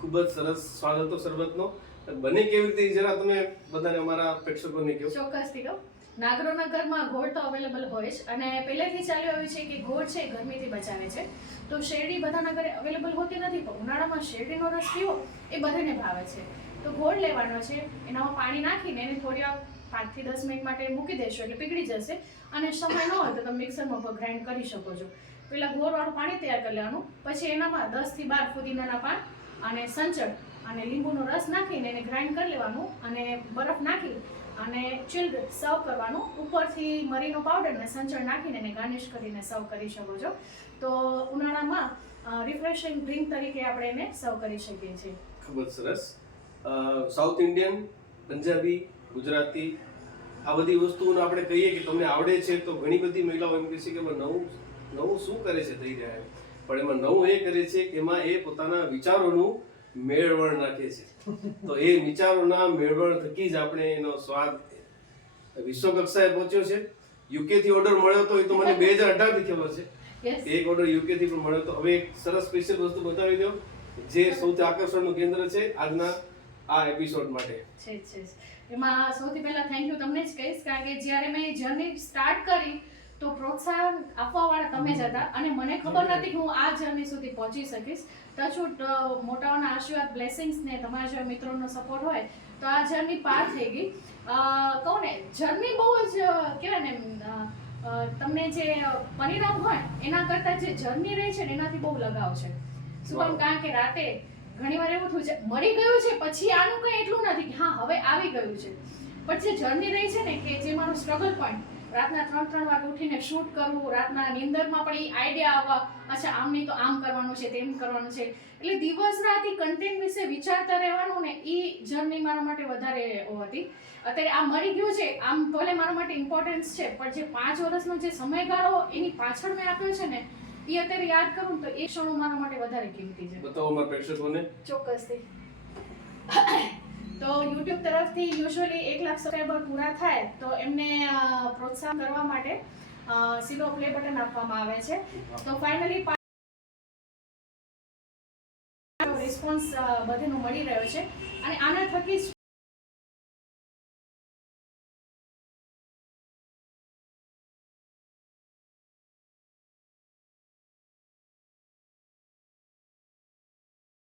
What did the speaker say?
ખૂબ જ સરસ સ્વાદ હતો શરબતનો. બને કેવી રીતે જરા તમે બધાને અમારા પ્રેક્ષકોને કહો. ચોક્કસથી કહું. નાગરોના ઘરમાં ગોળ તો અવેલેબલ હોય જ, અને પહેલેથી ચાલ્યું આવ્યું છે કે ગોળ છે એ ગરમીથી બચાવે છે. તો શેરડી બધાના ઘરે અવેલેબલ હોતી નથી, પણ ઉનાળામાં શેરડીનો રસ પીવો એ બધાને ભાવે છે. તો ગોળ લેવાનો છે, એનામાં પાણી નાખીને એને થોડી 5 થી 10 મિનિટ માટે મૂકી દેશો એટલે પીગળી જશે. અને સમય ન હોય તો તમે મિક્સરમાં પણ ગ્રાઇન્ડ કરી શકો છો. પેલા ગોળવાળું પાણી તૈયાર કરી લેવાનું, પછી એનામાં 10 થી 12 ફુદીનાના પાન અને સંચળ અને લીંબુનો રસ નાખીને એને ગ્રાઇન્ડ કરી લેવાનું, અને બરફ નાખી અને ચિલ્ડ સર્વ કરવાનું. ઉપરથી મરીનો પાવડર ને સંચળ નાખીને એને ગાર્નિશ કરીને સર્વ કરી શકો છો. તો ઉનાળામાં રિફ્રેશિંગ ડ્રિંક તરીકે આપણે એને સર્વ કરી શકીએ છીએ. ખૂબ જ સરસ. સાઉથ ઇન્ડિયન, પંજાબી, ગુજરાતી આ બધી વસ્તુઓને આપણે કહીએ કે તમને આવડે છે, તો ઘણી બધી મહિલાઓ એમ કહે છે કે નવું શું કરે છે થઈ રહ્યા, પણ એમાં નવું એ કરે છે કે એમાં એ પોતાના વિચારોનું મેળવણ નાખે છે. તો એ વિચારોના મેળવણ થકી જ આપણે એનો સ્વાદ વિશ્વ કક્ષાએ પહોંચ્યો છે. યુકે થી ઓર્ડર મળ્યો તો એ તો મને 2018 થી ખબર છે. એક ઓર્ડર યુકે થી પણ મળ્યો. તો હવે એક સરસ સ્પેશિયલ વસ્તુ બતાવી દો જે સૌથી આકર્ષણનું કેન્દ્ર છે આજના આ એપિસોડ માટે. છે એમાં સૌથી પહેલા થેન્ક યુ તમને જ કહીશ, કારણ કે જ્યારે મેં જર્ની સ્ટાર્ટ કરી તો પ્રોત્સાહન આપવાવાળા તમે જ હતા, અને મને ખબર નથી કે હું આ જર્ની સુધી પહોંચી શકીશ. ટચવુડ મોટાઓના આશીર્વાદ, બ્લેસિંગ્સ ને તમારા જેવા મિત્રોનો સપોર્ટ હોય તો આ જર્ની પાર થઈ ગઈ. કહું ને, જર્ની બહુ જ કહેવાય ને, તમને જે પરિણામ હોય એના કરતાં જે જર્ની રહી છે ને એનાથી બહુ લગાવ છે. શું કામ? કારણ કે રાતે ઘણીવાર એવું થયું છે મળી ગયું છે પછી આનું કંઈ એટલું નથી કે હા હવે આવી ગયું છે, પણ જે જર્ની રહી છે ને, કે જે મારું સ્ટ્રગલ પોઈન્ટ, રાતના 3 વાગે ઉઠીને શૂટ કરવું, રાતના નીંદરમાં પણ એ આઈડિયા આવવા, અચ્છા આમ નહીં તો આમ કરવાનું છે, તેમ કરવાનું છે, એટલે દિવસ રાત એ કન્ટેન્ટ વિશે વિચારતા રહેવાનું ને, એ જર્ની મારા માટે વધારે હતી. અત્યારે આ મળી ગયું છે, આમ ભલે મારા માટે ઇમ્પોર્ટન્સ છે, પણ જે 5 વર્ષનો જે સમયગાળો એની પાછળ મેં આપ્યો છે ને, એ અત્યારે યાદ કરું તો એ ક્ષણો મારા માટે વધારે કિંમતી છે. બતાવો અમારા પ્રેક્ષકોને. ચોક્કસથી. તો YouTube તરફથી યુઝ્યુઅલી 1 લાખ સબસ્ક્રાઈબર પૂરા થાય તો એમને પ્રોત્સાહન કરવા માટે સીધો પ્લે બટન આપવામાં આવે છે. તો ફાઇનલી રિસ્પોન્સ બધાનો મળી રહ્યો છે, અને આના થકી